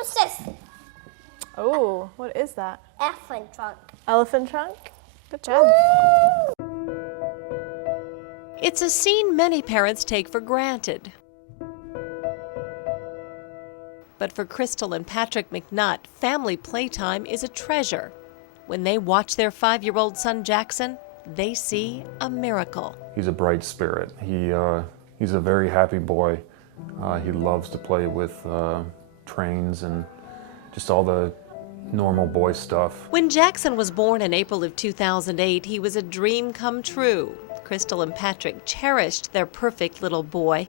What's this? Oh, what is that? Elephant trunk. Elephant trunk? Good job. It's a scene many parents take for granted. But for Crystal and Patrick McNutt, family playtime is a treasure. When they watch their 5-year-old son Jackson, they see a miracle. He's a bright spirit. He's a very happy boy. He loves to play with trains and just all the normal boy stuff. When Jackson was born in April of 2008, he was a dream come true. Crystal and Patrick cherished their perfect little boy.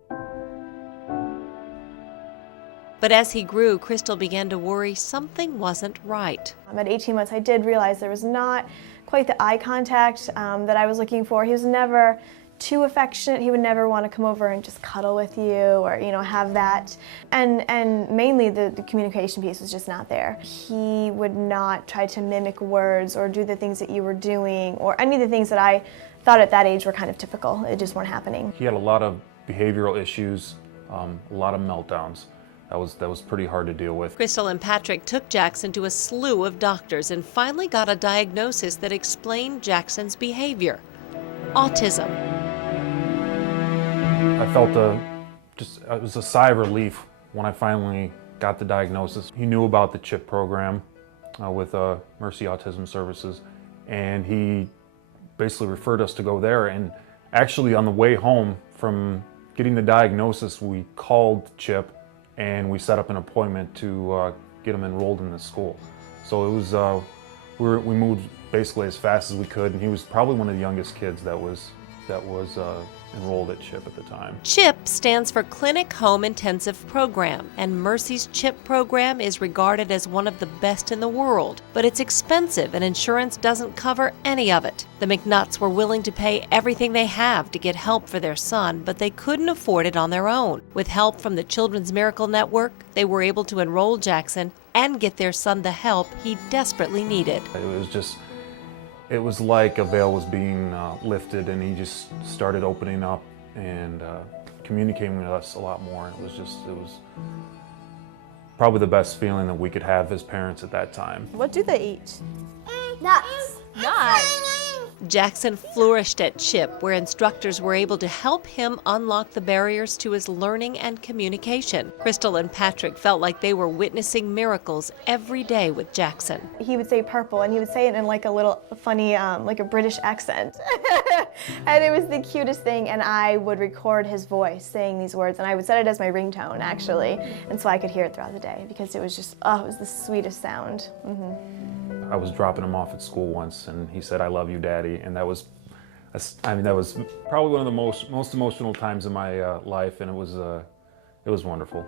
But as he grew, Crystal began to worry something wasn't right. At 18 months, I did realize there was not quite the eye contact that I was looking for. He was never too affectionate. He would never want to come over and just cuddle with you or, have that. And mainly the communication piece was just not there. He would not try to mimic words or do the things that you were doing or any of the things that I thought at that age were kind of typical. It just weren't happening. He had a lot of behavioral issues, a lot of meltdowns. That was pretty hard to deal with. Crystal and Patrick took Jackson to a slew of doctors and finally got a diagnosis that explained Jackson's behavior: autism. I felt it was a sigh of relief when I finally got the diagnosis. He knew about the CHIP program with Mercy Autism Services, and he basically referred us to go there. And actually on the way home from getting the diagnosis, we called CHIP and we set up an appointment to get him enrolled in the school. So it was, we moved basically as fast as we could, and he was probably one of the youngest kids that was enrolled at CHIP at the time. CHIP stands for Clinic Home Intensive Program, and Mercy's CHIP program is regarded as one of the best in the world, but it's expensive and insurance doesn't cover any of it. The McNutts were willing to pay everything they have to get help for their son, but they couldn't afford it on their own. With help from the Children's Miracle Network, they were able to enroll Jackson and get their son the help he desperately needed. It was like a veil was being lifted, and he just started opening up and communicating with us a lot more. It was probably the best feeling that we could have as parents at that time. What do they eat? Nuts. Nuts. Jackson flourished at CHIP, where instructors were able to help him unlock the barriers to his learning and communication. Crystal and Patrick felt like they were witnessing miracles every day with Jackson. He would say purple, and he would say it in like a little funny, like a British accent. And it was the cutest thing, and I would record his voice saying these words, and I would set it as my ringtone, actually, and so I could hear it throughout the day, because it was just, it was the sweetest sound. I was dropping him off at school once, and he said, "I love you, Daddy," and that was probably one of the most emotional times in my life, and it was wonderful.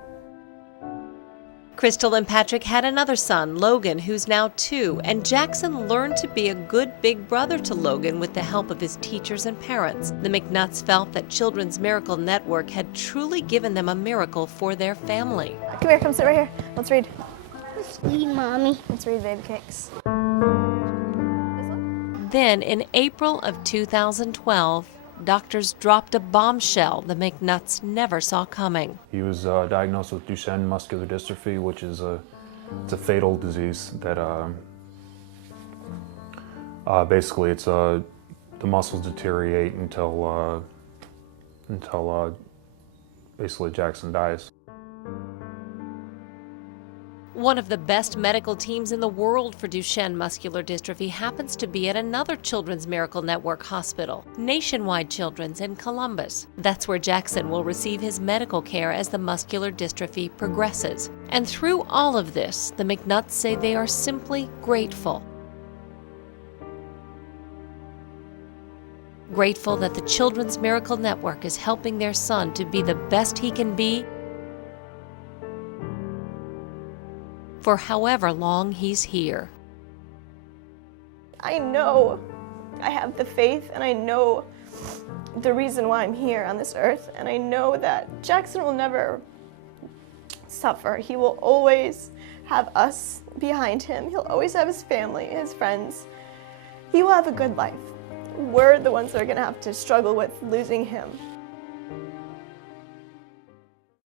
Crystal and Patrick had another son, Logan, who's now 2, and Jackson learned to be a good big brother to Logan with the help of his teachers and parents. The McNutts felt that Children's Miracle Network had truly given them a miracle for their family. Come here, come sit right here. Let's read. Let's read, Mommy. Let's read Baby Cakes. Then, in April of 2012, doctors dropped a bombshell the McNutts never saw coming. He was diagnosed with Duchenne muscular dystrophy, which is it's a fatal disease that basically the muscles deteriorate until basically Jackson dies. One of the best medical teams in the world for Duchenne muscular dystrophy happens to be at another Children's Miracle Network hospital, Nationwide Children's in Columbus. That's where Jackson will receive his medical care as the muscular dystrophy progresses. And through all of this, the McNutts say they are simply grateful. Grateful that the Children's Miracle Network is helping their son to be the best he can be for however long he's here. I know I have the faith, and I know the reason why I'm here on this earth, and I know that Jackson will never suffer. He will always have us behind him. He'll always have his family, his friends. He will have a good life. We're the ones that are gonna have to struggle with losing him.